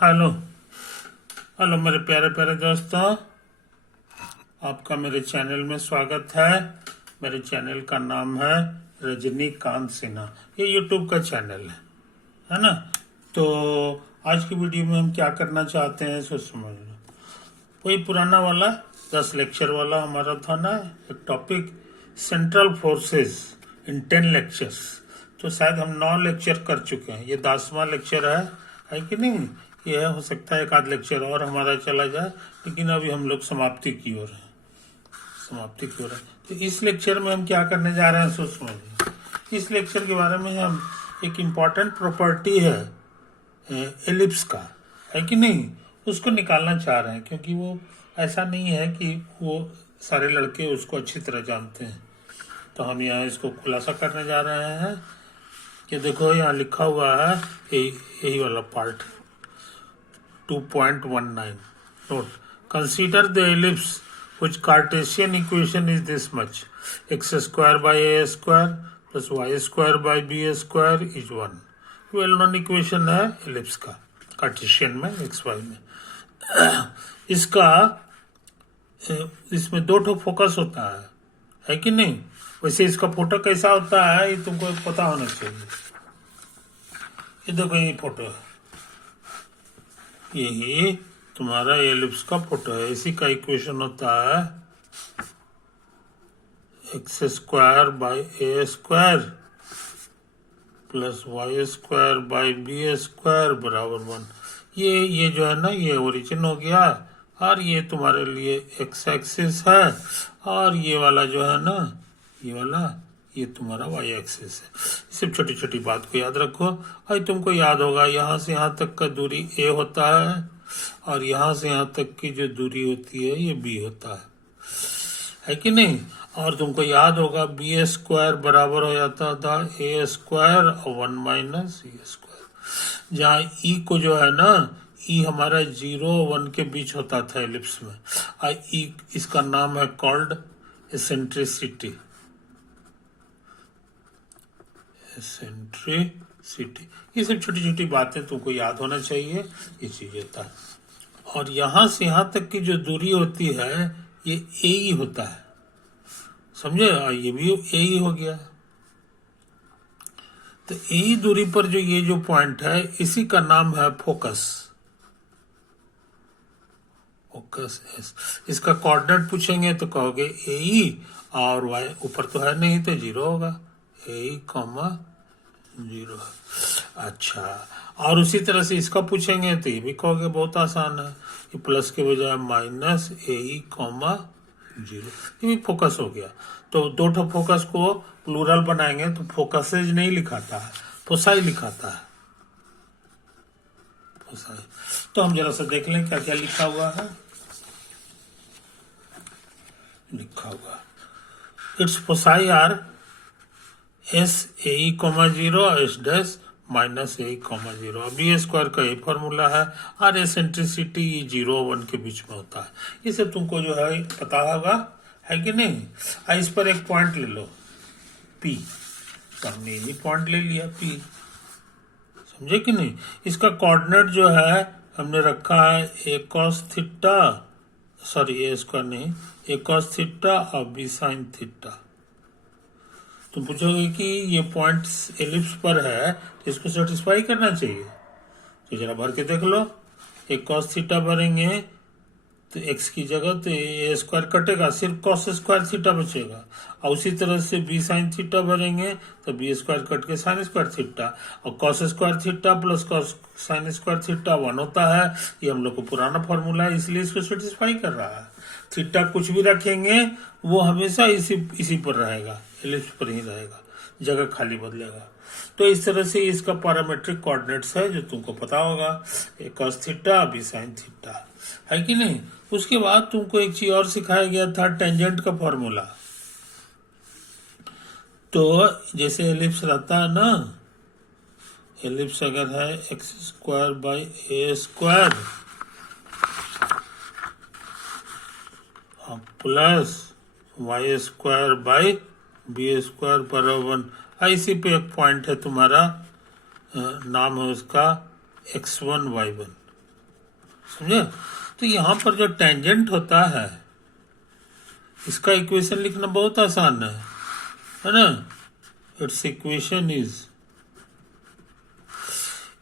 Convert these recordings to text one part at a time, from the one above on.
Hello hello मेरे प्यारे प्यारे दोस्तों, आपका मेरे चैनल में स्वागत है। मेरे चैनल का नाम है रजनीकांत सिन्हा। ये यूट्यूब का चैनल है ना। तो आज की वीडियो में हम क्या करना चाहते हैं सो समझ लो। वही पुराना वाला 10 लेक्चर वाला हमारा था ना एक topic, central forces in 10 lectures. तो शायद हम 9 लेक्चर कर चुके हैं, ये 10वां लेक्चर है कि नहीं। यह हो सकता है एक आध लेक्चर और हमारा चला जाए, लेकिन अभी हम लोग समाप्ति की ओर हैं। तो इस लेक्चर में हम क्या करने जा रहे हैं सो समझिए। इस लेक्चर के बारे में हम एक इम्पॉर्टेंट प्रॉपर्टी है एलिप्स का, है कि नहीं, उसको निकालना चाह रहे हैं, क्योंकि वो ऐसा नहीं है कि वो सारे लड़के उसको अच्छी तरह जानते हैं। तो हम यहाँ इसको खुलासा करने जा रहे हैं कि देखो यहाँ लिखा हुआ है यही वाला part 2.19 note, consider the ellipse which Cartesian equation is this much, x square by a square plus y square by b square is 1। Well known equation है एलिप्स का कार्टेशियन में एक्स वाई में। इसमें 2 ठो फोकस होता है कि नहीं। वैसे इसका फोटो कैसा होता है ये तुमको पता होना चाहिए। ये देखो ये फोटो है, यही तुम्हारा एलिप्स का फोटो है। इसी का इक्वेशन होता है x square by a square plus y square by b square बराबर 1। ये जो है ना ये ओरिजिन हो गया, और ये तुम्हारे लिए एक्स एक्सिस है, और ये वाला जो है ना ये तुम्हारा वाई एक्सिस है। सिर्फ छोटी छोटी बात को याद रखो। और तुमको याद होगा यहाँ से यहाँ तक का दूरी ए होता है, और यहाँ से यहाँ तक की जो दूरी होती है ये बी होता है कि नहीं। और तुमको याद होगा बी स्क्वायर बराबर हो जाता था ए स्क्वायर और 1 माइनस ए स्क्वायर, जहाँ ई को जो है ना ई हमारा 0 1 के बीच होता था एलिप्स में। और ई इसका नाम है कॉल्ड एसेंट्रिसिटी। ये सब छोटी छोटी बातें तुमको याद होना चाहिए, ये चीज होता है। और यहां से यहां तक की जो दूरी होती है ये ए ही होता है, समझे। ये भी ए ही हो गया। तो ए ही दूरी पर जो ये जो पॉइंट है इसी का नाम है फोकस एस। इसका कोऑर्डिनेट पूछेंगे तो कहोगे ए ही, और वाई ऊपर तो है नहीं तो 0 होगा, ए कॉमा 0। अच्छा, और उसी तरह से इसका पूछेंगे तो ये भी कहोगे बहुत आसान है, ये प्लस के बजाय माइनस ए कॉमा 0। ये भी फोकस हो गया। तो 2 ठो फोकस को प्लूरल बनाएंगे तो फोकसेज नहीं लिखाता है, फोसाई लिखाता है, फोसाई। तो हम जरा सा देख लें क्या क्या लिखा हुआ है। It's foci are S a comma 0 S dash minus a comma 0। B square का ये फॉर्मूला है, और एसेंट्रिसिटी 0 1 के बीच में होता है। ये सब तुमको जो है पता होगा, है कि नहीं। इस पर एक पॉइंट ले लो पी, तो हमने यही पॉइंट ले लिया पी, समझे कि नहीं। इसका कोऑर्डिनेट जो है हमने रखा है a cos theta, sorry A square नहीं, ए कॉस थीटा और बी साइन थीटा। तो पूछोगे कि ये पॉइंट एलिप्स पर है तो इसको सेटिस्फाई करना चाहिए, तो जरा भर के देख लो। एक कॉस थीटा भरेंगे तो एक्स की जगह तो ए स्क्वायर कटेगा, सिर्फ कॉस स्क्वायर थीटा बचेगा। और उसी तरह से बी साइन थीटा भरेंगे तो बी स्क्वायर कट के साइन स्क्वायर थीटा, और cos square theta plus cos sine square theta 1 होता है। ये हम लोग को पुराना फॉर्मूला है, इसलिए इसको सेटिस्फाई कर रहा है। थीटा कुछ भी रखेंगे वो हमेशा इसी पर रहेगा, एलिप्स पर ही रहेगा, जगह खाली बदलेगा। तो इस तरह से इसका पैरामेट्रिक कोऑर्डिनेट्स है जो तुमको पता होगा, a cos theta b sin theta, है कि नहीं। उसके बाद तुमको एक चीज और सिखाया गया था, टेंजेंट का फॉर्मूला। तो जैसे एलिप्स रहता है ना, एलिप्स अगर है x square by a square plus y square by b square बराबर 1। इसी पे एक पॉइंट है तुम्हारा, नाम है उसका x1 y1, समझे? तो यहाँ पर जो टेंजेंट होता है इसका इक्वेशन लिखना बहुत आसान है ना? It's equation is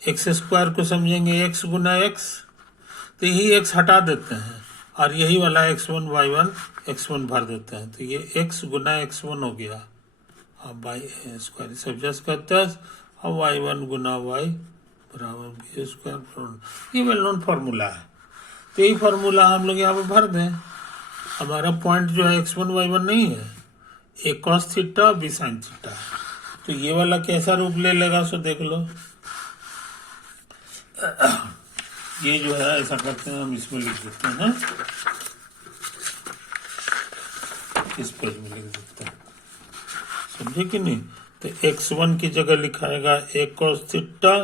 x square को समझेंगे एक्स गुना एक्स, तो यही एक्स हटा देते हैं और यही वाला x1 y1 x1 भर देते हैं, तो ये x गुना x1 हो गया अब बाई ए स्क्वायर सब जस्ट करते हैं और y1 गुना y बराबर बी स्क्वायर, ये वेल नोन फार्मूला है। तो यही फार्मूला हम लोग यहाँ पे भर दें। हमारा पॉइंट जो है x1 y1 नहीं है, a cos theta b sin theta, तो ये वाला कैसा रूप ले लेगा सो देख लो। ये जो है ऐसा करते हैं हम इसमें लिख देते हैं, इस पेज में लिख देते हैं, समझे कि नहीं? तो x1 की जगह लिखाएगा a cos theta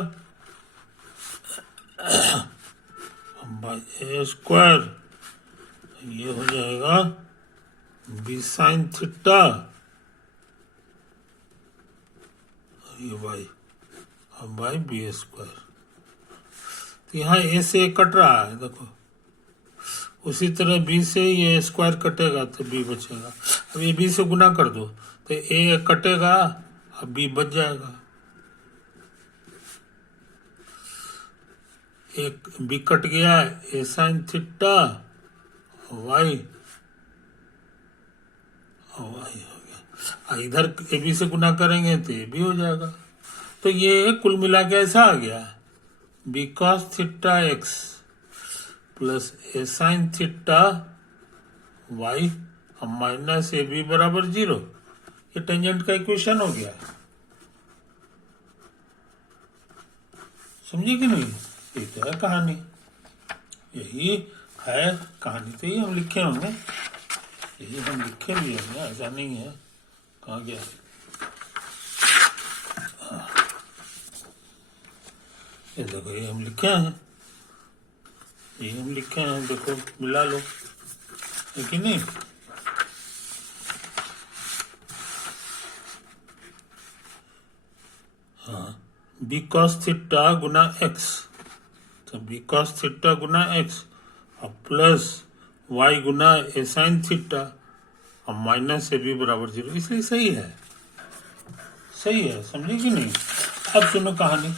by a square, ये हो जाएगा बी साइन थीटा ये बाई बी स्क्वायर। तो यहाँ ए से ए कट रहा है देखो, उसी तरह बी से ये स्क्वायर कटेगा तो बी बचेगा। अब ये बी से गुना कर दो तो ए कटेगा, अब बी बच जाएगा। एक बी कट गया, ए साइन थीटा वाई हो गया, इधर ए बी से गुना करेंगे तो ये भी हो जाएगा। तो ये कुल मिला के ऐसा आ गया b cos theta x plus a sine theta y minus a b बराबर 0। ये टेंजेंट का इक्वेशन हो गया, समझे कि नहीं? ये तो है कहानी, यही है कहानी। तो ये हम लिखे होंगे, यही हम लिखे भी होंगे, ऐसा नहीं है। कहाँ गया? ये देखो, ये हम लिखे हैं, ये हम लिखे हैं, देखो मिला लो, है कि नहीं? हाँ, बी कॉस थीटा गुना एक्स, तो बी कॉस थीटा गुना एक्स और प्लस वाई गुना ए साइन थीटा और माइनस ए बी बराबर 0, इसलिए सही है, सही है, समझे कि नहीं? अब सुनो कहानी।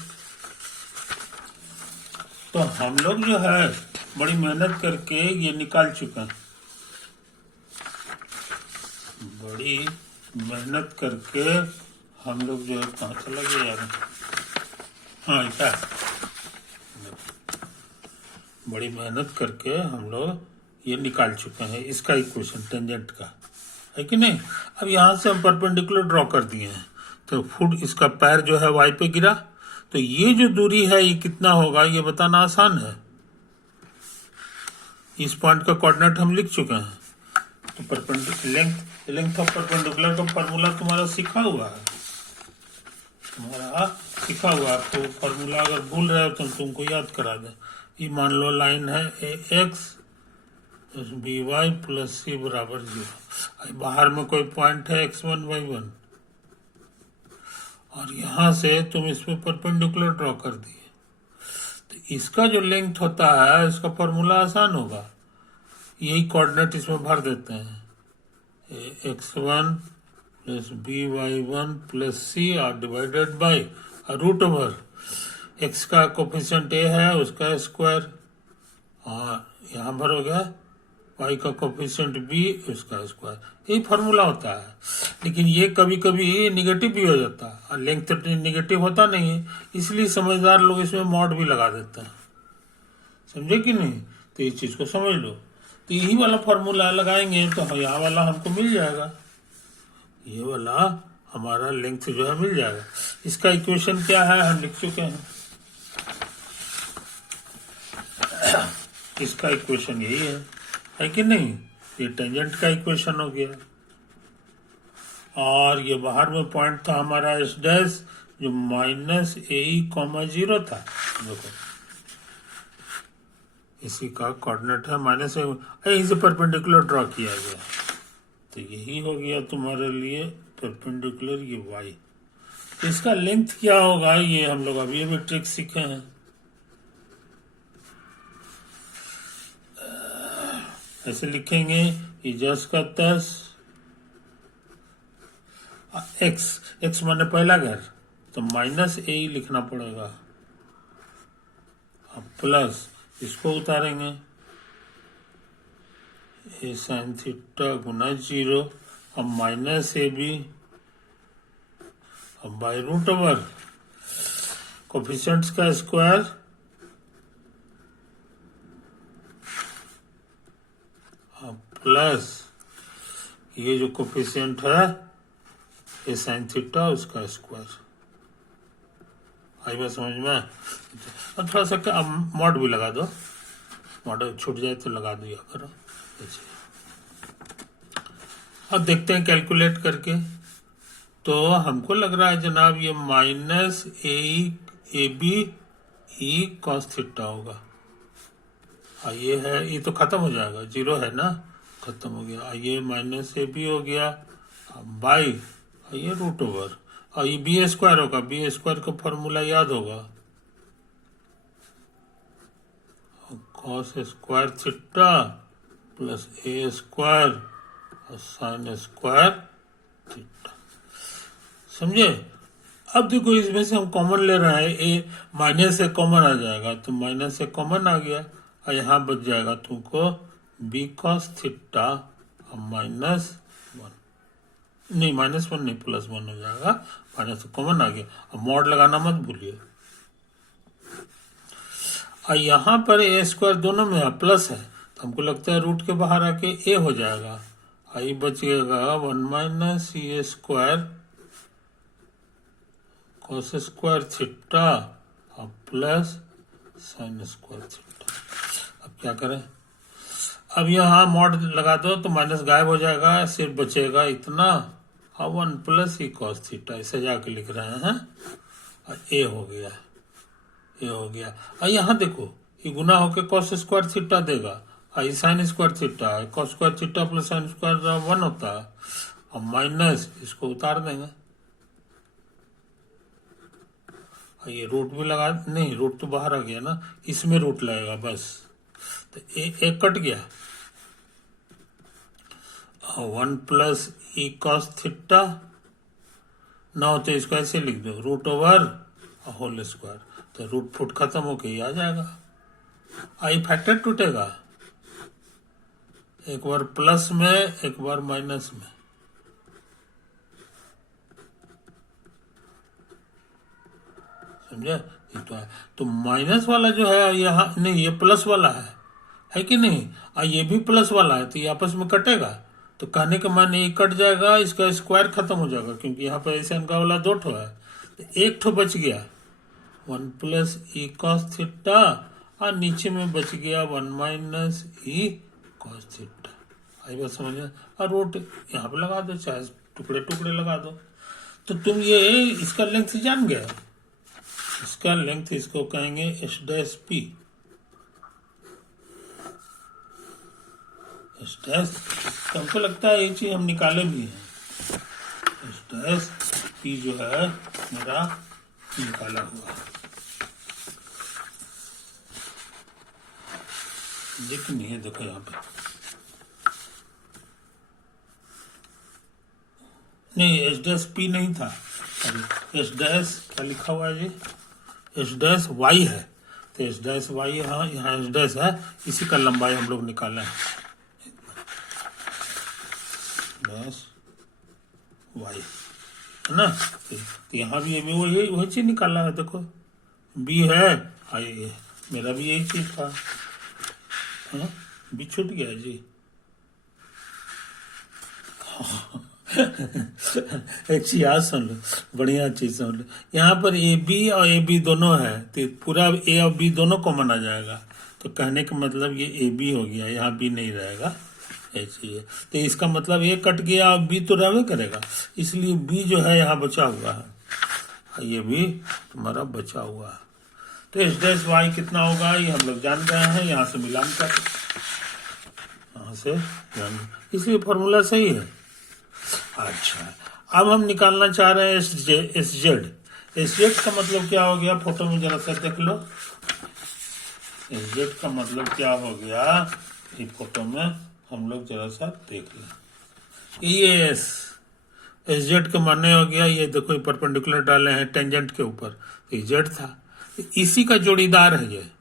तो हम लोग जो है बड़ी मेहनत करके ये निकाल चुके हैं, बड़ी मेहनत करके हम लोग जो है, कहाँ चला गया यार? हाँ क्या, बड़ी मेहनत करके हम लोग ये निकाल चुके हैं इसका इक्वेशन टेंजेंट का, है कि नहीं? अब यहाँ से हम परपेंडिकुलर ड्रॉ कर दिए हैं, तो फुट इसका पैर जो है वाई पे गिरा, तो ये जो दूरी है ये कितना होगा ये बताना आसान है। इस पॉइंट का कोऑर्डिनेट हम लिख चुके हैं, तो परपेंडिकुलर लेंथ ऑफ परपेंडिकुलर का फार्मूला तुम्हारा सीखा हुआ है, तो फार्मूला अगर भूल रहे हो तो तुमको याद करा दे। ये मान लो लाइन है ए एक्स बी वाई प्लस सी बराबर 0, बाहर में कोई पॉइंट है x1 y1 और यहाँ से तुम इसमें परपेंडिकुलर ड्रॉ कर दिए, तो इसका जो लेंथ होता है इसका फॉर्मूला आसान होगा, यही कोऑर्डिनेट इसमें भर देते हैं, x1 plus b y 1 plus c r divided by root over x का कोफिशिएंट a है उसका स्क्वायर और यहाँ भरोगे y का कोफिशिएंट b उसका स्क्वायर, यही फार्मूला होता है। लेकिन ये कभी कभी निगेटिव भी हो जाता है और लेंथ निगेटिव होता नहीं है, इसलिए समझदार लोग इसमें मॉड भी लगा देते हैं, समझे कि नहीं? तो इस चीज को समझ लो। तो यही वाला फार्मूला लगाएंगे तो यहाँ वाला हमको मिल जाएगा, ये वाला हमारा लेंथ जो है मिल जाएगा। इसका इक्वेशन क्या है हम लिख चुके हैं, इसका इक्वेशन यही है कि नहीं? ये टेंजेंट का इक्वेशन हो गया और ये बाहर में पॉइंट था हमारा एस डैश जो माइनस (0) था, देखो इसी का कोऑर्डिनेट है माइनस यहीं से परपेंडिकुलर ड्रॉ किया गया, तो यही हो गया तुम्हारे लिए परपेंडिकुलर ये y। तो इसका लेंथ क्या होगा ये हम लोग अभी भी ट्रिक सीखे हैं। ऐसे लिखेंगे कि 10 का 10 x माने पहला घर, तो माइनस ए ही लिखना पड़ेगा। अब प्लस इसको उतारेंगे, ए साइन थीटा गुना 0, अब माइनस ए बी, अब बाई रूट ओवर कोफिशिएंट्स का स्क्वायर, अब प्लस ये जो कोफिशिएंट है ए साइन थीटा उसका स्क्वायर। आई बात समझ में? अब थोड़ा सा मॉड भी लगा दो, मॉड छूट जाए तो लगा दिया करो। अब देखते हैं कैलकुलेट करके, तो हमको लग रहा है जनाब ये minus a b e cos theta होगा। ये है, ये तो खत्म हो जाएगा, 0 है ना, खत्म हो गया। ये माइनस ए बी हो गया बाई ये रूट ओवर, और ये बी स्क्वायर होगा, बी स्क्वायर का फॉर्मूला याद होगा, कॉस स्क्वायर थीटा प्लस ए स्क्वायर और साइन स्क्वायर थीटा। समझे? अब देखो इसमें से हम कॉमन ले रहे हैं, ए माइनस से कॉमन आ जाएगा, तो माइनस से कॉमन आ गया, और यहाँ बच जाएगा तुमको बी कॉस थीटा और माइनस 1, नहीं माइनस 1 नहीं प्लस 1 हो जाएगा, माइनस से कॉमन आ गया। अब मॉड लगाना मत भूलिए। और यहाँ पर ए स्क्वायर दोनों में है, प्लस है, तो हमको लगता है रूट के बाहर आके ए हो जाएगा, आई बचेगा 1 माइनस ए स्क्वायर कॉस स्क्वायर थीटा और प्लस साइन स्क्वायर थीटा। अब क्या करें? अब यहाँ मॉड लगा दो तो माइनस गायब हो जाएगा, सिर्फ बचेगा इतना, और 1 प्लस ई कॉस थीटा, इसे जाके लिख रहे हैं, और ए हो गया, ये हो गया। और यहाँ देखो ये गुना होके कॉस स्क्वायर थीटा देगा, और साइन स्क्वायर थीटा है, cos square theta plus sine square 1 होता है, और माइनस इसको उतार देंगे, और ये रूट भी लगा, नहीं रूट तो बाहर आ गया ना, इसमें रूट लगेगा बस, तो एक कट गया, 1 प्लस ई कॉस थीटा ना हो तो इसको ऐसे लिख दो, रूट ओवर होल स्क्वायर, तो रूट फुट खत्म होके ही आ जाएगा। आई फैक्टर टूटेगा, एक बार प्लस में एक बार माइनस में, समझे? तो माइनस वाला जो है यहाँ, नहीं ये प्लस वाला है कि नहीं, ये भी प्लस वाला है, तो ये आपस में कटेगा, तो कहने का माने ये कट जाएगा, इसका स्क्वायर खत्म हो जाएगा, क्योंकि यहाँ पर ऐसे इनका वाला 2 ठो है, तो एक ठो बच गया 1 प्लस ई कॉस थीटा, और नीचे में बच गया 1 माइनस ई कॉस थीटा। आई बात समझ में? और रूट यहाँ पे लगा दो, चाहे टुकड़े टुकड़े लगा दो। तो तुम ये इसका लेंथ जान गया, इसका लेंथ इसको कहेंगे S dash P, S dash, तो हमको लगता है ये चीज हम निकाले भी हैं, एस डैश पी जो है मेरा निकाला हुआ, दिख नहीं है, देखो यहाँ पे नहीं, एस डैश पी नहीं था, एस डैश क्या लिखा हुआ है जी, एस डैश वाई है, तो एस डैश वाई, यहाँ एस डैश है, इसी का लंबाई हम लोग निकाले हैं, डैश वाई है ना, तो यहाँ भी वही चीज निकाला है, देखो बी है, आई मेरा भी यही चीज था, बी छूट गया जी। एक चीज याद सुन लो, बढ़िया चीज सुन लो, यहाँ पर ए बी और ए बी दोनों है, तो पूरा ए और बी दोनों कॉमन आ जाएगा, तो कहने का मतलब ये ए बी हो गया, यहाँ बी नहीं रहेगा, ऐसे ही, तो इसका मतलब ये कट गया और बी तो रहवे करेगा, इसलिए बी जो है यहाँ बचा हुआ है, ये भी तुम्हारा बचा हुआ है। तो एस डैश वाई कितना होगा ये हम लोग जान गए हैं, यहाँ से मिलान कर, यहाँ से इसलिए फॉर्मूला सही है। अच्छा, अब हम निकालना चाह रहे हैं एस जेड। एस जेड का मतलब क्या हो गया, फोटो में जरा सा देख लो, एस जेड का मतलब क्या हो गया, ये फोटो में हम लोग जरा सा देख लें। ये एस जेड के माने हो गया, ये देखो परपेंडिकुलर डाले हैं टेंजेंट के ऊपर, तो जेड था, इसी का जोड़ीदार है ये।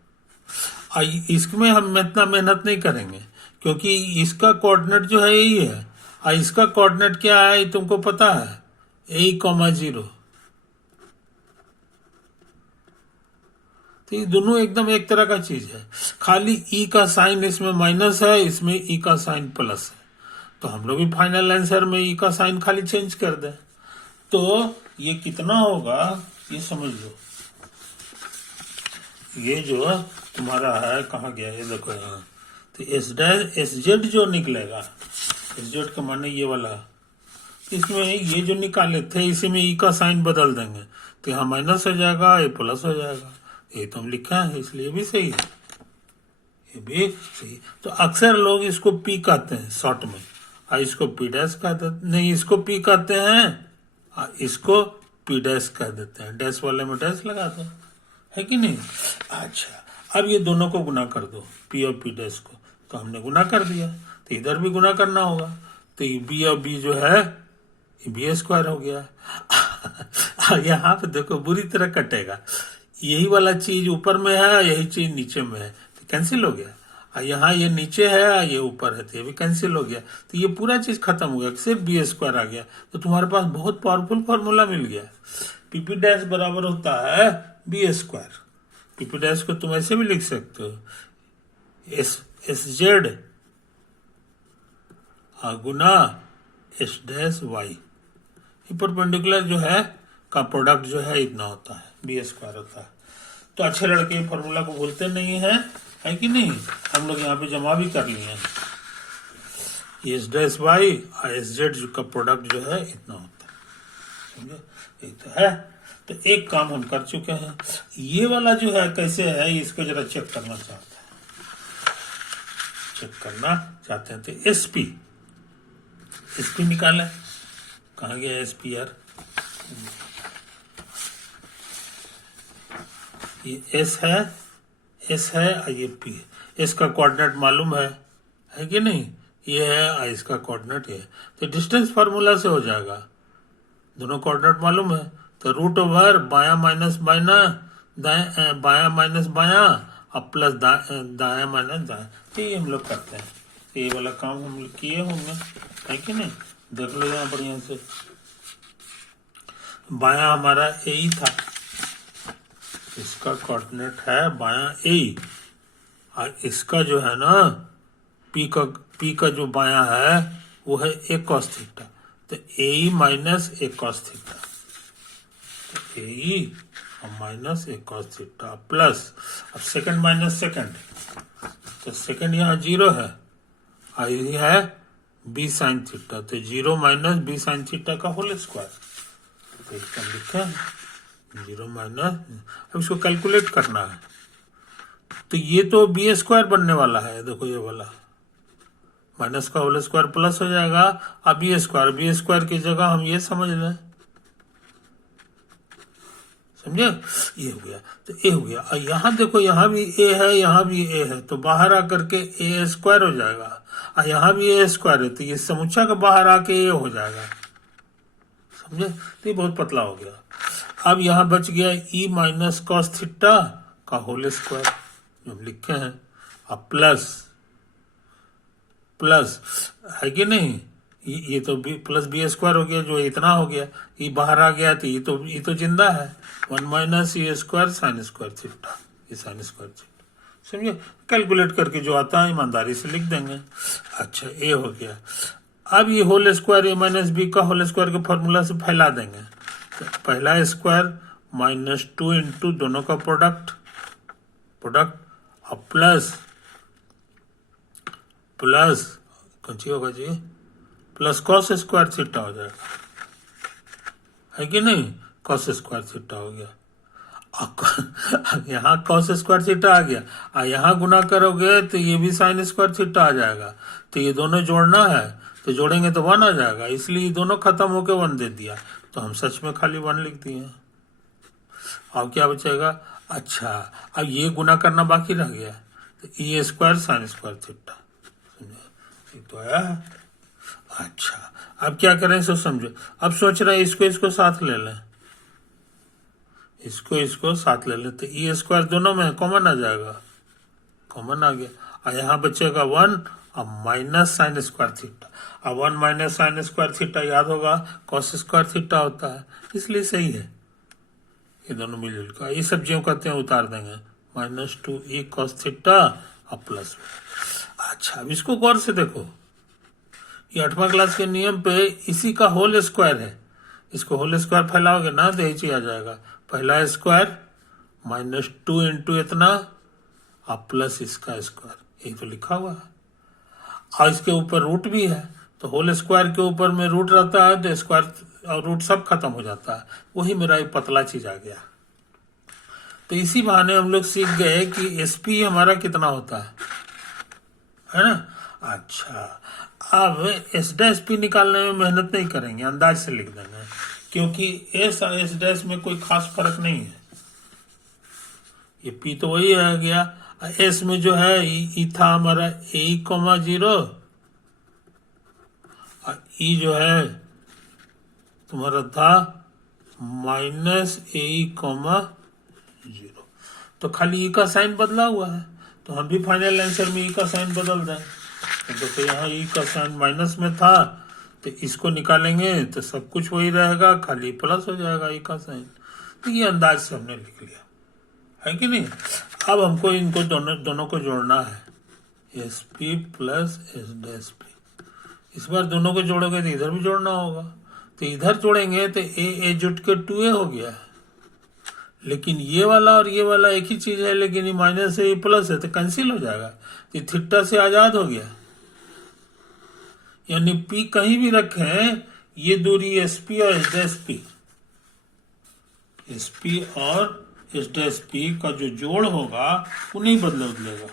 इसमें हम इतना मेहनत नहीं करेंगे क्योंकि इसका कोऑर्डिनेट जो है यही है, और इसका कोऑर्डिनेट क्या है ये तुमको पता है, a,0। तो ये दोनों एकदम एक तरह का चीज है, खाली ई का साइन इसमें माइनस है, इसमें ई का साइन प्लस है। तो हम लोग भी फाइनल आंसर में ई का साइन खाली चेंज कर दें, तो ये कितना होगा ये समझ लो। ये जो तुम्हारा है कहाँ गया, ये देखो यहाँ, तो एस जेड जो निकलेगा, एस जेड का माने ये वाला, इसमें ये जो निकाले थे इसी में ई का साइन बदल देंगे, तो यहाँ माइनस हो जाएगा, ये प्लस हो जाएगा। ये तो हम लिखा है इसलिए भी सही है, ये भी सही। तो अक्सर लोग इसको पी कहते हैं शॉर्ट में, और इसको पी डैश कहते नहीं, इसको पी कहते हैं और इसको पी डैश कह देते हैं, डैश वाले में डैश लगाते हैं, है कि नहीं। अच्छा, अब ये दोनों को गुना कर दो, पी और पी डैश को, तो हमने गुना कर दिया, तो इधर भी गुना करना होगा, तो ये बी और बी जो है ये बी स्क्वायर हो गया। यहाँ पे देखो बुरी तरह कटेगा, यही वाला चीज ऊपर में है, यही चीज नीचे में है, तो कैंसिल हो गया। और यहाँ ये नीचे है, ये ऊपर है, तो ये भी कैंसिल हो गया, तो ये पूरा चीज खत्म हो गया, सिर्फ बी स्क्वायर आ गया। तो तुम्हारे पास बहुत पावरफुल फॉर्मूला मिल गया, पीपी डैश बराबर होता है बी स्क्वायर। पीपी डैश को तुम ऐसे भी लिख सकते हो, एस जेड गुना एस डैश वाई, ये परपेंडिकुलर जो है का प्रोडक्ट जो है इतना होता है, बी स्क्वायर होता है। तो अच्छे लड़के फॉर्मूला को भूलते नहीं है कि नहीं। हम लोग यहाँ पे जमा भी कर लिए हैं, एस डैश वाई और एस जेड का प्रोडक्ट जो है इतना होता है, समझे। एक तो है, तो एक काम हम कर चुके हैं। ये वाला जो है कैसे है इसको जरा चेक करना चाहते हैं, तो एसपी निकाले, कहाँ गया एसपी यार, ये एस है और ये पी है, एस का कोऑर्डिनेट मालूम है कि नहीं, ये है और इसका कोऑर्डिनेट ये है, तो डिस्टेंस फार्मूला से हो जाएगा, दोनों कोऑर्डिनेट मालूम है, तो रूट ओवर बाया माइनस बाया माइनस बाया और प्लस दाया माइनस दाया, तो ये हम लोग करते हैं। तो ये वाला काम हम लोग किए होंगे, है कि नहीं, देख लो यहाँ बढ़िया से। बाया हमारा ए ही था, इसका कोऑर्डिनेट है बाया ए, और इसका जो है ना पी का जो बाया है वो है ए कॉस थीटा, तो ए माइनस ए कॉस थीटा, तो ए और माइनस ए कॉस थीटा प्लस, अब सेकंड माइनस सेकंड, तो सेकंड यहाँ 0 है और ये है बी साइन थीटा, तो 0 माइनस बी साइन थीटा का होल स्क्वायर, तो इसका लिखा है 0 माइनस, अब इसको कैलकुलेट करना है, तो ये तो बी स्क्वायर बनने वाला है, देखो ये वाला माइनस का होल स्क्वायर प्लस हो जाएगा, अब बी स्क्वायर की जगह हम ये समझ लें, समझे, ये हो गया, तो ए हो गया। और यहाँ देखो यहाँ भी ए है, यहाँ भी ए है, तो बाहर आकर के ए स्क्वायर हो जाएगा, और यहाँ भी ए स्क्वायर है, तो ये समुच्चा का बाहर आके ए हो जाएगा, समझे, तो ये बहुत पतला हो गया। अब यहाँ बच गया ई माइनस कॉस थीटा का होल स्क्वायर जो हम लिखे हैं, अब प्लस है कि नहीं, ये तो प्लस बी स्क्वायर हो गया, जो इतना हो गया, ये बाहर आ गया, तो ये तो जिंदा है, 1 माइनस ए स्क्वायर साइन स्क्वायर थीटा, ये साइन स्क्वायर थीटा, समझे। कैलकुलेट करके जो आता है ईमानदारी से लिख देंगे। अच्छा, ए हो गया। अब ये होल स्क्वायर ए माइनस बी का होल स्क्वायर के फॉर्मूला से फैला देंगे, तो पहला स्क्वायर माइनस 2 इंटू दोनों का प्रोडक्ट और प्लस कौन सी होगा जी, प्लस कॉस स्क्वायर थीटा हो जाएगा, है कि नहीं, कॉस स्क्वायर थीटा हो गया, यहाँ कॉस स्क्वायर थीटा आ गया, और यहाँ गुना करोगे तो ये भी साइन स्क्वायर थीटा आ जाएगा, तो ये दोनों जोड़ना है, तो जोड़ेंगे तो 1 आ जाएगा, इसलिए दोनों खत्म होके 1 दे दिया, तो हम सच में खाली 1 लिख दिए। अब क्या बचेगा, अच्छा अब ये गुना करना बाकी रह गया, तो ए स्क्वायर साइन स्क्वायर थीटा, ये तो आया है। अच्छा, अब क्या करें सो समझो। अब सोच रहे हैं इसको साथ ले लें, इसको साथ ले लेते। ई स्क्वायर दोनों में कॉमन आ जाएगा, कॉमन आ गया। और यहाँ बचेगा 1 और माइनस साइन स्क्वायर थीटा। अब 1 माइनस साइन स्क्वायर थीटा याद होगा कॉस स्क्वायर थीटा होता है, इसलिए सही है। ये दोनों मिलजुल का ये सब्जियों कहते हैं, उतार देंगे -2e कॉस थीटा और प्लस। अच्छा, अब इसको गौर से देखो, ये 8वां क्लास के नियम पे इसी का होल स्क्वायर है। इसको होल स्क्वायर फैलाओगे ना तो यही चीज आ जाएगा। पहला स्क्वायर -2 इंटू इतना और प्लस इसका स्क्वायर, यही तो लिखा हुआ है। और इसके ऊपर रूट भी है, तो होल स्क्वायर के ऊपर में रूट रहता है तो स्क्वायर और रूट सब खत्म हो जाता है। वही मेरा एक पतला चीज आ गया। तो इसी बहाने हम लोग सीख गए कि एसपी हमारा कितना होता है ना। अच्छा, अब एस डैश पी निकालने में मेहनत नहीं करेंगे, अंदाज से लिख देंगे, क्योंकि एस और एस डैश में कोई खास फर्क नहीं है। ये पी तो वही रह गया। एस में जो है ई था हमारा a,0 और ई जो है तुम्हारा था -a,0। तो खाली ई का साइन बदला हुआ है, तो हम भी फाइनल आंसर में ई का साइन बदल दें। तो यहाँ ई का साइन माइनस में था, तो इसको निकालेंगे तो सब कुछ वही रहेगा, खाली प्लस हो जाएगा ई का साइन। तो ये अंदाज से हमने लिख लिया है कि नहीं। अब हमको इनको दोनों को जोड़ना है, S P plus S dash P. इस बार दोनों को जोड़ोगे तो इधर भी जोड़ना होगा, तो इधर जोड़ेंगे तो ए जुट के 2a हो गया। लेकिन ये वाला और ये वाला एक ही चीज है, लेकिन ये माइनस है ये प्लस है, तो कैंसिल हो जाएगा। ये थीटा से आजाद हो गया, यानी पी कहीं भी रखें, ये दूरी एस पी और S dash P, S P और एस डैश पी का जो जोड़ होगा वो नहीं बदलेगा।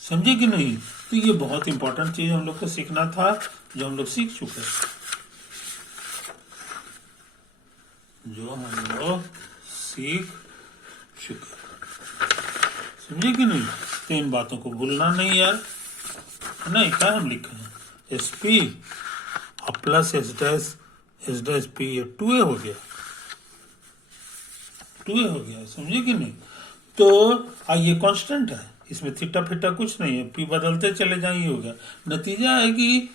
समझे कि नहीं। तो ये बहुत इंपॉर्टेंट चीज हम लोग को सीखना था, जो हम लोग सीख चुके हैं, जो हम लोग सीख चुके। समझे कि नहीं। तो इन बातों को भूलना नहीं यार, नहीं क्या हम लिखे हैं एस पी और प्लस एस डैश पी, ये 2a हो गया, 2a हो गया। समझे कि नहीं। तो ये कांस्टेंट है, इसमें थीटा फिटा कुछ नहीं है, पी बदलते चले जाएंगे, हो गया। नतीजा है कि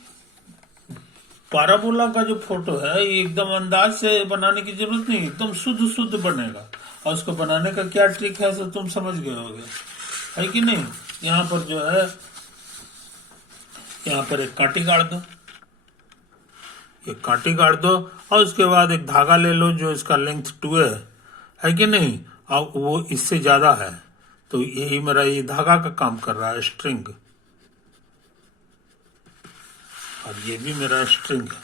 पाराबोला का जो फोटो है ये एकदम अंदाज से बनाने की जरूरत नहीं, एकदम शुद्ध बनेगा। और उसको बनाने का क्या ट्रिक है तो तुम समझ गए होगे, है कि नहीं। यहाँ पर जो है, यहाँ पर एक कांटी गाड़ दो, एक कांटी गाड़ दो, और उसके बाद एक धागा ले लो जो इसका लेंथ 2a है कि नहीं, अब वो इससे ज्यादा है, तो यही मेरा ये धागा का काम कर रहा है, स्ट्रिंग, और ये भी मेरा स्ट्रिंग है।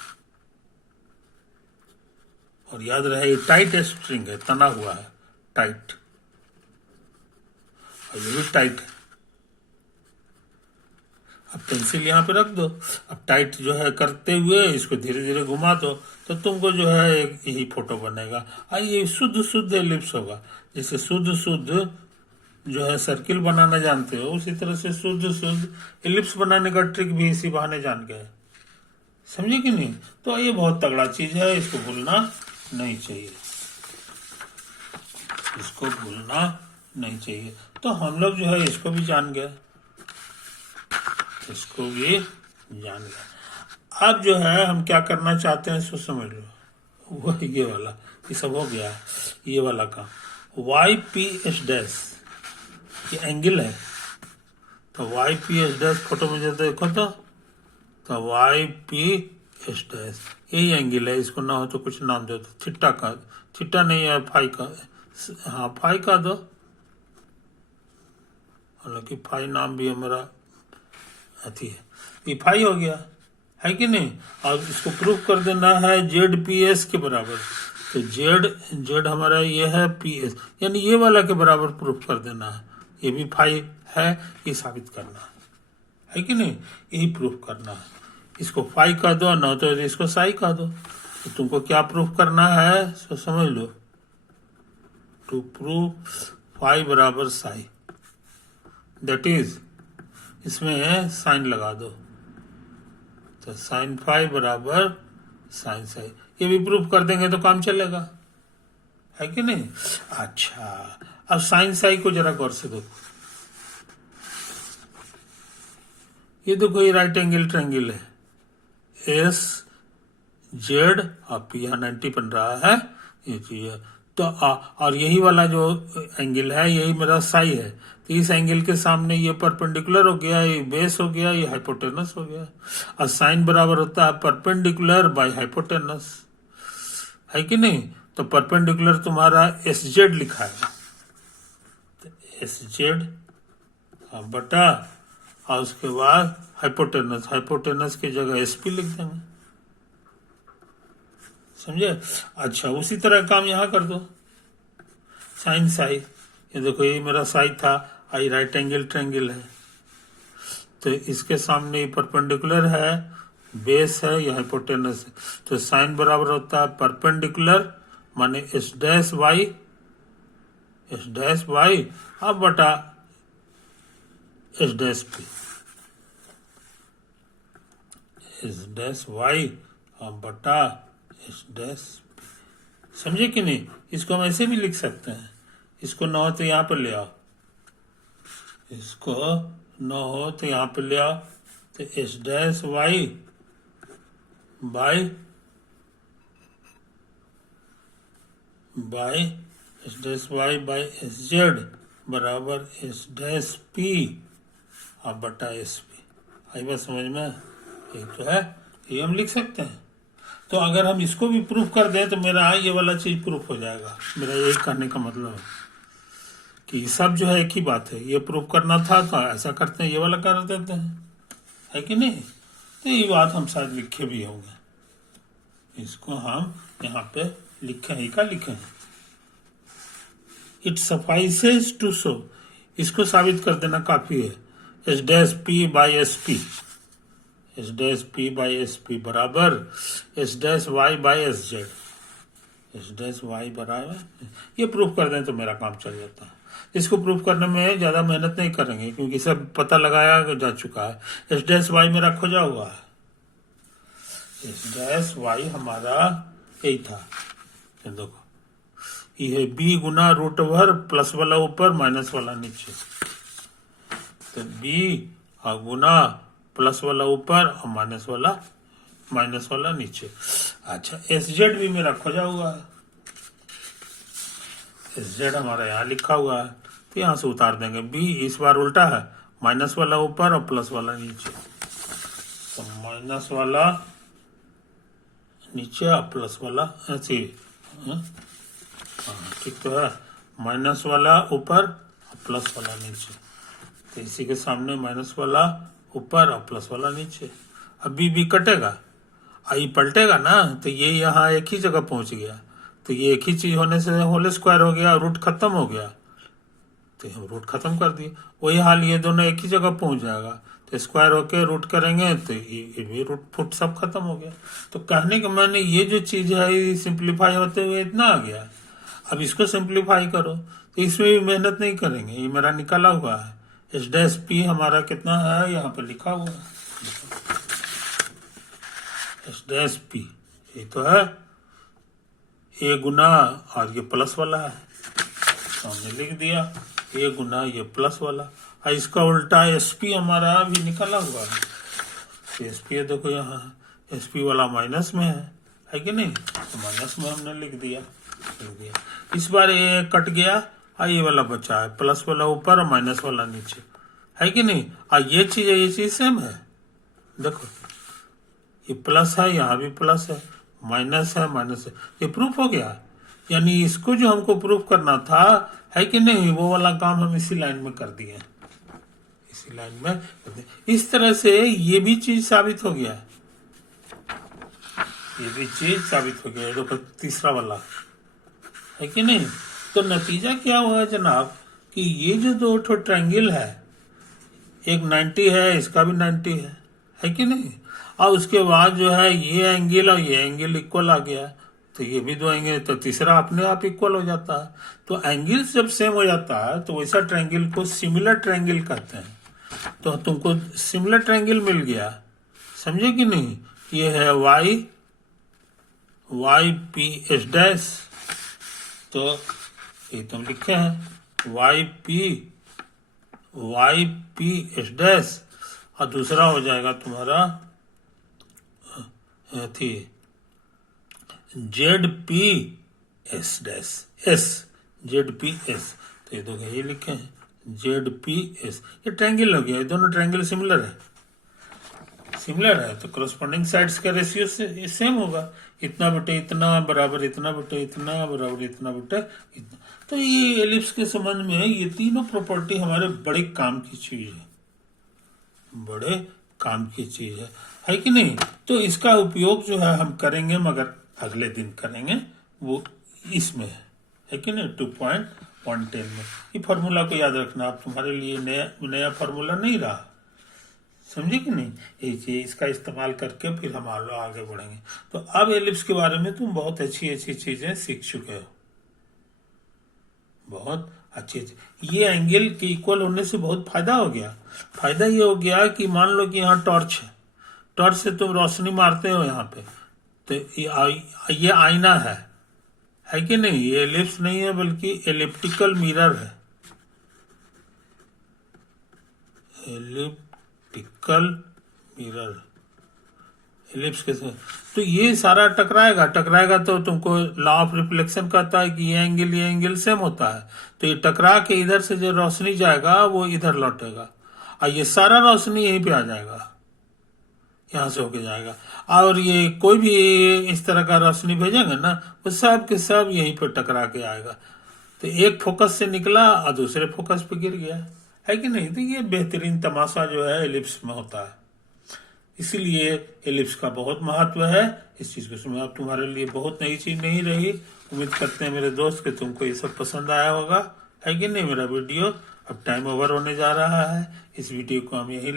और याद रहे ये टाइट स्ट्रिंग है, तना हुआ है टाइट, और ये भी टाइट है। अब पेंसिल यहाँ पे रख दो, अब टाइट जो है करते हुए इसको धीरे धीरे घुमा दो, तो तुमको जो है एक यही फोटो बनेगा। और ये शुद्ध एलिप्स होगा, जैसे शुद्ध जो है सर्किल बनाना जानते हो, उसी तरह से शुद्ध एलिप्स बनाने का ट्रिक भी इसी बहाने जान गए। समझे कि नहीं। तो ये बहुत तगड़ा चीज है, इसको भूलना नहीं चाहिए, इसको भूलना नहीं चाहिए। तो हम लोग जो है इसको भी जान गए, इसको भी जान गए। अब जो है हम क्या करना चाहते हैं इसको समझ लो, वो ये वाला, ये सब हो गया, ये वाला काम वाई पी एस डैश, ये एंगल है, तो Y P S dash photo में जो देखो तो वाई पी एस डैश यही एंगल है। इसको ना हो तो कुछ नाम दो, थीटा का, थीटा नहीं है फाई का, हाँ फाई का दो, हालांकि फाई नाम भी हमारा अथी है, ये फाई हो गया, है कि नहीं। अब इसको प्रूफ कर देना है जेड पी एस के बराबर, तो जेड हमारा ये है पी एस, यानी ये वाला के बराबर प्रूफ कर देना है। ये भी फाई है, ये साबित करना है कि नहीं, यही प्रूफ करना है। इसको फाई कह दो, ना तो इसको साई कह दो, तो तुमको क्या प्रूफ करना है तो समझ लो, टू प्रूफ फाई बराबर साई, दैट इज इसमें साइन लगा दो, तो साइन फाई बराबर साइन साई, ये भी प्रूफ कर देंगे तो काम चलेगा, है कि नहीं। अच्छा, अब साइन साई को जरा गौर से देखो, ये देखो ये राइट एंगल ट्रायंगल है, एस जेड आप यहाँ 90 बन रहा है, ये चीज है। तो और यही वाला जो एंगल है यही मेरा साई है, तो इस एंगल के सामने ये परपेंडिकुलर हो गया, ये बेस हो गया, ये हाइपोटेनस हो गया, और साइन बराबर होता है परपेंडिकुलर बाय हाइपोटेनस, है कि नहीं। तो परपेंडिकुलर तुम्हारा एस जेड लिखा है, तो एस जेड बटा, और उसके बाद हाइपोटेनस, हाइपोटेनस की जगह एस पी लिख देंगे, समझे। अच्छा, उसी तरह काम यहाँ कर दो, साइन साई, ये देखो ये मेरा साई था, आई राइट एंगल ट्रायंगल है, तो इसके सामने ये परपेंडिकुलर है, बेस है, ये हाइपोटेनस है, तो साइन बराबर होता है परपेंडिकुलर माने एस डैश वाई अब बटा S dash P, S dash Y अब बटा एस डैश पी, समझे कि नहीं। इसको हम ऐसे भी लिख सकते हैं, इसको न हो तो यहाँ पर ले आओ, इसको न हो तो यहाँ पे ले आओ, तो S dash Y by S dash Y by S Z बराबर एस डैश पी अब बटा एस पी, आई बात समझ में, ये तो है, ये हम लिख सकते हैं। तो अगर हम इसको भी प्रूफ कर दें तो मेरा ये वाला चीज प्रूफ हो जाएगा, मेरा यही कहने का मतलब है कि सब जो है एक ही बात है, ये प्रूफ करना था तो ऐसा करते हैं, ये वाला कर देते हैं, है कि नहीं। तो ये बात हम शायद लिखे भी होंगे, इसको हम यहाँ पे लिखे ही का लिखे, इट सफाइसेस टू शो, इसको साबित कर देना काफी है, S dash P by S P, S dash P by S P बराबर S dash Y by S Z, S dash Y बराबर, ये प्रूफ कर दें तो मेरा काम चल जाता है। इसको प्रूफ करने में ज्यादा मेहनत नहीं करेंगे क्योंकि सब पता लगाया जा चुका है। एस डैश वाई मेरा खोजा हुआ है, एस डैश वाई हमारा यही था, ये देखो ये बी गुना रूट ओवर प्लस वाला ऊपर माइनस वाला नीचे, तो बी और गुना प्लस वाला ऊपर और माइनस वाला नीचे। अच्छा, एस जेड भी मेरा खोजा हुआ है, एस जेड हमारा यहाँ लिखा हुआ है, तो यहाँ से उतार देंगे, बी इस बार उल्टा है, माइनस वाला ऊपर और प्लस वाला नीचे, तो माइनस वाला नीचे और प्लस वाला ऐसे, ठीक तो है, माइनस वाला ऊपर और प्लस वाला नीचे, तो इसी के सामने माइनस वाला ऊपर और प्लस वाला नीचे। अब बी कटेगा, आई पलटेगा ना, तो ये यहाँ एक ही जगह पहुंच गया, तो ये एक ही चीज होने से होल स्क्वायर हो गया, रूट खत्म हो गया, तो हम रूट खत्म कर दिए। वही हाल ये दोनों एक ही जगह पहुंच जाएगा, तो स्क्वायर होके रूट करेंगे तो ये भी रूट फुट सब खत्म हो गया। तो कहने का मैंने ये जो चीज है ये सिंप्लीफाई होते हुए इतना आ गया, अब इसको सिंप्लीफाई करो, तो इसमें भी मेहनत नहीं करेंगे, ये मेरा निकाला हुआ है, एस डैश पी हमारा कितना है यहाँ पर लिखा हुआ है, एस डैश पी ये तो है, ए गुना और ये प्लस वाला है, तो हमने लिख दिया ए गुना ये प्लस वाला, और इसका उल्टा एस पी हमारा भी निकाला हुआ है, एस पी देखो यहाँ एस पी वाला माइनस में है कि नहीं, तो माइनस में हमने लिख दिया। इस बार ये कट गया और ये वाला बचा है, प्लस वाला ऊपर और माइनस वाला नीचे, है कि नहीं। और ये चीज सेम है, देखो ये प्लस है, यहाँ भी प्लस है, माइनस है माइनस है, ये प्रूफ हो गया। यानी इसको जो हमको प्रूफ करना था, है कि नहीं, वो वाला काम हम इसी लाइन में कर दिए, इसी लाइन में कर दिए। इस तरह से ये भी चीज साबित हो गया, ये भी चीज साबित हो गया, देखो तीसरा वाला, है कि नहीं। तो नतीजा क्या हुआ जनाब कि ये जो दो ठो ट्रायंगल है, एक 90 है, इसका भी 90 है कि नहीं, और उसके बाद जो है ये एंगल और ये एंगल इक्वल आ गया, तो ये भी दो एंगल, तो तीसरा अपने आप इक्वल हो जाता है। तो एंगल जब सेम हो जाता है तो वैसा ट्रायंगल को सिमिलर ट्रायंगल कहते हैं। तो तुमको सिमिलर ट्रायंगल मिल गया, समझे कि नहीं। ये है वाई पी एस डैश, तो ये तुम लिखे हैं वाई पी एस डैश, और दूसरा हो जाएगा तुम्हारा थी Z P S dash S, Z P S. तो ये दो ये लिखे हैं जेड पी एस, ये ट्रायंगल हो गया, ये दोनों ट्रायंगल सिमिलर है तो करस्पॉन्डिंग साइड्स का रेशियो से सेम होगा, इतना बटे इतना बराबर इतना बटे इतना बराबर इतना बटे इतना। तो ये एलिप्स के संबंध में ये तीनों प्रॉपर्टी हमारे बड़े काम की चीज है, बड़े काम की चीज है कि नहीं। तो इसका उपयोग जो है हम करेंगे, मगर अगले दिन करेंगे, वो इसमें है कि नहीं 2.110 में। ये फार्मूला को याद रखना, आप तुम्हारे लिए नया फार्मूला नहीं रहा, समझे कि नहीं। ये चीज इसका इस्तेमाल करके फिर हम आगे बढ़ेंगे। तो अब एलिप्स के बारे में तुम बहुत अच्छी चीजें सीख चुके हो, बहुत अच्छी। ये एंगल के इक्वल होने से बहुत फायदा हो गया। फायदा ये हो गया कि मान लो कि यहाँ टॉर्च है, टॉर्च से तुम रोशनी मारते हो यहाँ पे, तो ये आईना है कि नहीं। ये एलिप्स नहीं है बल्कि एलिप्टिकल मिरर है, एलिप्टिकल मिरर एलिप्स के साथ। तो ये सारा टकराएगा तो तुमको लॉ ऑफ रिफ्लेक्शन कहता है कि ये एंगल सेम होता है। तो ये टकरा के इधर से जो रोशनी जाएगा वो इधर लौटेगा, और ये सारा रोशनी यहीं पे आ जाएगा, यहाँ से होके जाएगा। और ये कोई भी इस तरह का रोशनी भेजेंगे ना, वो सब के सब यहीं पे टकरा के आएगा। तो एक फोकस से निकला और दूसरे फोकस पे गिर गया, है कि नहीं। तो ये बेहतरीन तमाशा जो है एलिप्स में होता है, इसीलिए एलिप्स का बहुत महत्व है। इस चीज को सुनो, अब तुम्हारे लिए बहुत नई चीज नहीं रही। उम्मीद करते हैं मेरे दोस्त कि तुमको ये सब पसंद आया होगा, है कि नहीं। मेरा वीडियो अब टाइम ओवर होने जा रहा है, इस वीडियो को हम यही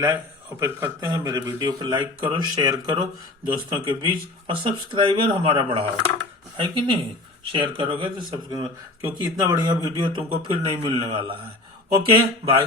ओपन करते हैं। मेरे वीडियो को लाइक करो, शेयर करो दोस्तों के बीच, और सब्सक्राइबर हमारा बढ़ाओ, है कि नहीं। शेयर करोगे तो सब्सक्राइबर, क्योंकि इतना बढ़िया वीडियो तुमको फिर नहीं मिलने वाला है। Okay bye.